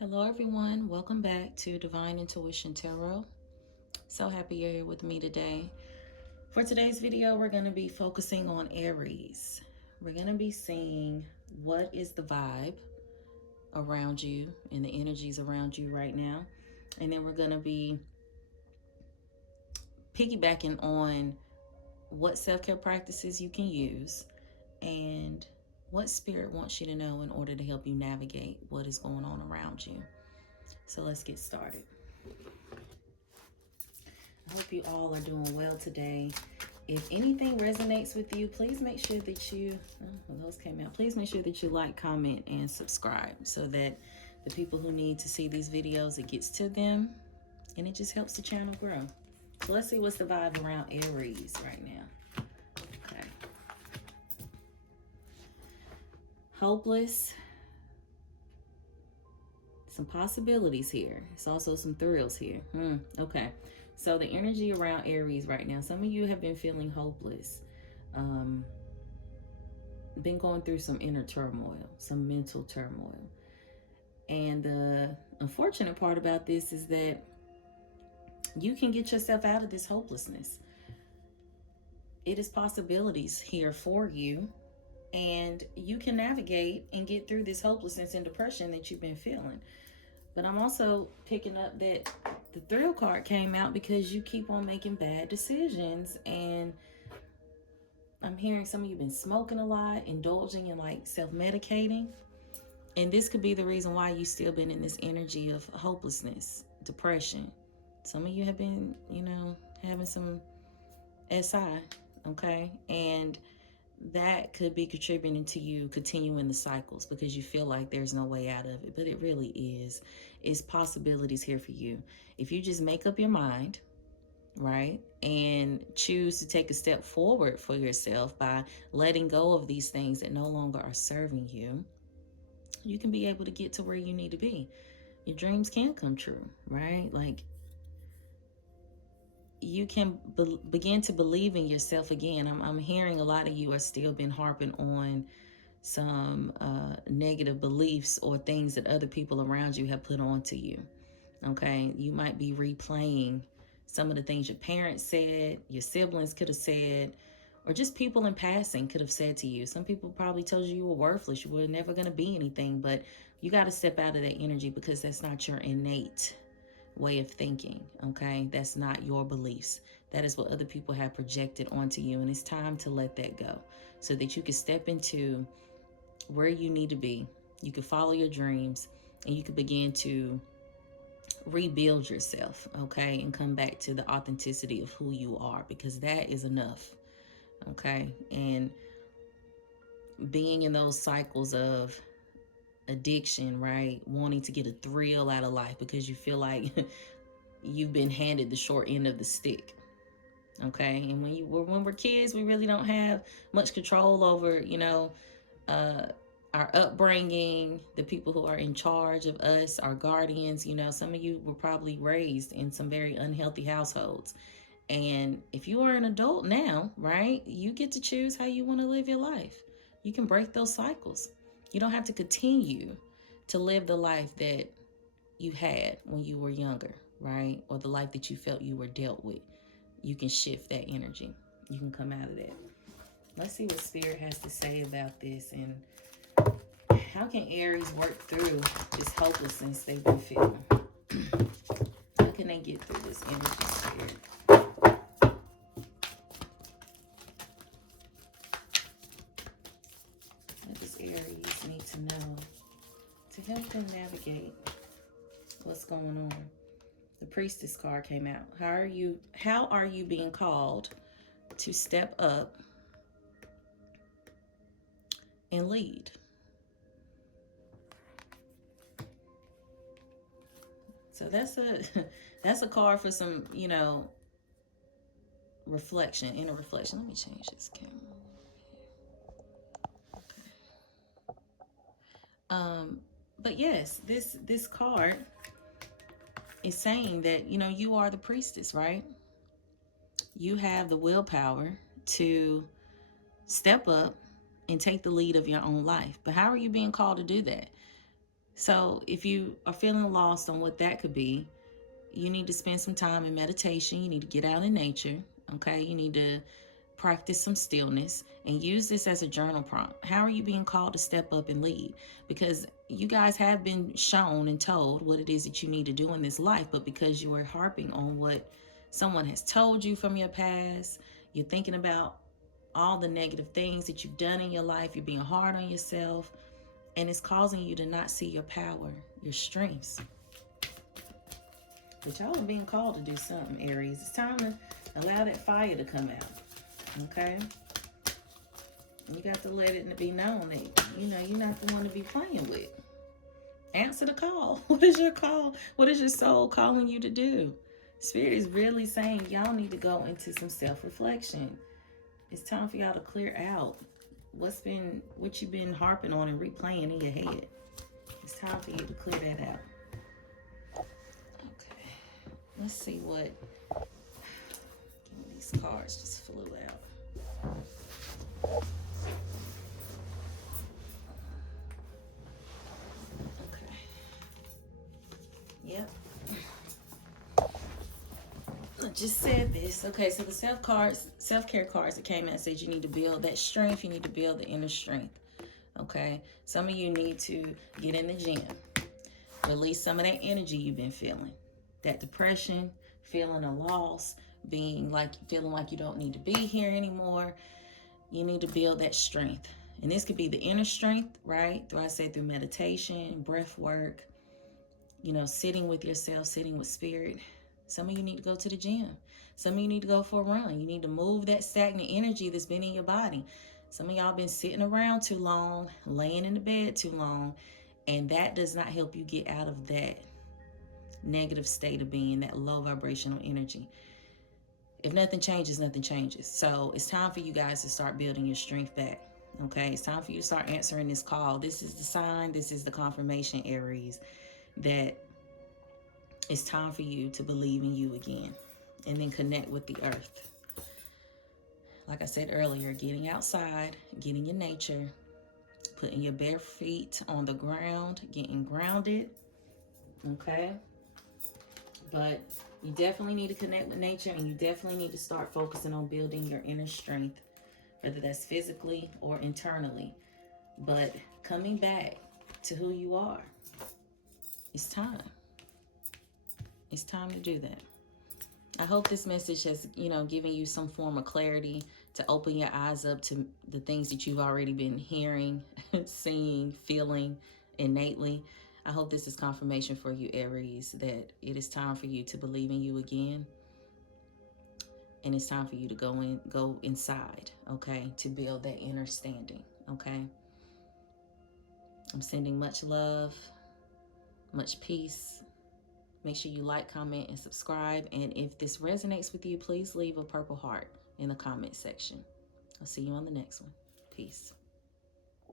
Hello everyone, welcome back to Divine Intuition Tarot. So happy you're here with me today. For today's video, we're going to be focusing on Aries. We're going to be seeing what is the vibe around you and the energies around you right now. And then we're going to be piggybacking on what self-care practices you can use and what spirit wants you to know in order to help you navigate what is going on around you. So let's get started. I hope you all are doing well today. If anything resonates with you, please make sure that those came out. Please make sure that you like, comment, and subscribe so that the people who need to see these videos, it gets to them and it just helps the channel grow. So let's see what's the vibe around Aries right now. Okay. Hopeless. Some possibilities here. It's also some thrills here. Okay. So the energy around Aries right now, some of you have been feeling hopeless. Been going through some inner turmoil, some mental turmoil. And the unfortunate part about this is that you can get yourself out of this hopelessness. It is possibilities here for you, and you can navigate and get through this hopelessness and depression that you've been feeling. But I'm also picking up that the thrill card came out because you keep on making bad decisions. And I'm hearing some of you been smoking a lot, indulging in like self-medicating. And this could be the reason why you still been in this energy of hopelessness, depression. Some of you have been, having some SI, okay? And that could be contributing to you continuing the cycles because you feel like there's no way out of it, but it really is. It's possibilities here for you. If you just make up your mind, right, and choose to take a step forward for yourself by letting go of these things that no longer are serving you, you can be able to get to where you need to be. Your dreams can come true, right? Like, you can begin to believe in yourself again. I'm hearing a lot of you are still been harping on some negative beliefs or things that other people around you have put onto you. Okay, you might be replaying some of the things your parents said, your siblings could have said, or just people in passing could have said to you. Some people probably told you were worthless, you were never going to be anything, but you got to step out of that energy because that's not your innate way of thinking. Okay, that's not your beliefs. That is what other people have projected onto you, and it's time to let that go so that you can step into where you need to be. You can follow your dreams and you can begin to rebuild yourself, okay, and come back to the authenticity of who you are, because that is enough. Okay, and being in those cycles of addiction, right, wanting to get a thrill out of life because you feel like you've been handed the short end of the stick. Okay, and when we're kids, we really don't have much control over our upbringing, the people who are in charge of us, our guardians. Some of you were probably raised in some very unhealthy households, and if you are an adult now, right, you get to choose how you want to live your life. You can break those cycles. You don't have to continue to live the life that you had when you were younger, right, or the life that you felt you were dealt with. You can shift that energy. You can come out of that. Let's see what Spirit has to say about this, and how can Aries work through this hopelessness they've been feeling? How can they get through this energy, Spirit? What does Aries need to know to help them navigate what's going on? The Priestess card came out. How are you being called to step up and lead? So that's a card for some, reflection, inner reflection. Let me change this camera. Okay. But yes, this card is saying that, you are the priestess, right? You have the willpower to step up and take the lead of your own life. But how are you being called to do that? So if you are feeling lost on what that could be, you need to spend some time in meditation. You need to get out in nature. Okay. You need to practice some stillness and use this as a journal prompt. How are you being called to step up and lead? Because you guys have been shown and told what it is that you need to do in this life, but because you are harping on what someone has told you from your past, you're thinking about all the negative things that you've done in your life, you're being hard on yourself, and it's causing you to not see your power, your strengths. But y'all are being called to do something, Aries. It's time to allow that fire to come out. Okay? You got to let it be known that, you're not the one to be playing with. Answer the call. What is your call? What is your soul calling you to do? Spirit is really saying y'all need to go into some self-reflection. It's time for y'all to clear out what you've been harping on and replaying in your head. It's time for you to clear that out. Okay. Let's see what these cards just flew out. Okay. Yep. I just said this. Okay, so the self-care cards that came out said you need to build that strength. You need to build the inner strength. Okay. Some of you need to get in the gym. Release some of that energy you've been feeling. That depression, feeling a loss, feeling like you don't need to be here anymore. You need to build that strength. And this could be the inner strength, right? Through meditation, breath work, sitting with yourself, sitting with spirit. Some of you need to go to the gym. Some of you need to go for a run. You need to move that stagnant energy that's been in your body. Some of y'all been sitting around too long, laying in the bed too long, and that does not help you get out of that negative state of being, that low vibrational energy. If nothing changes, nothing changes. So it's time for you guys to start building your strength back. Okay, it's time for you to start answering this call. This is the sign, this is the confirmation, Aries, that it's time for you to believe in you again and then connect with the earth. Like I said earlier, getting outside, getting in nature, putting your bare feet on the ground, getting grounded. Okay? But you definitely need to connect with nature, and you definitely need to start focusing on building your inner strength, whether that's physically or internally. But coming back to who you are, it's time. It's time to do that. I hope this message has, given you some form of clarity to open your eyes up to the things that you've already been hearing, seeing, feeling innately. I hope this is confirmation for you, Aries, that it is time for you to believe in you again. And it's time for you to go inside, okay, to build that inner standing, okay? I'm sending much love, much peace. Make sure you like, comment, and subscribe. And if this resonates with you, please leave a purple heart in the comment section. I'll see you on the next one. Peace.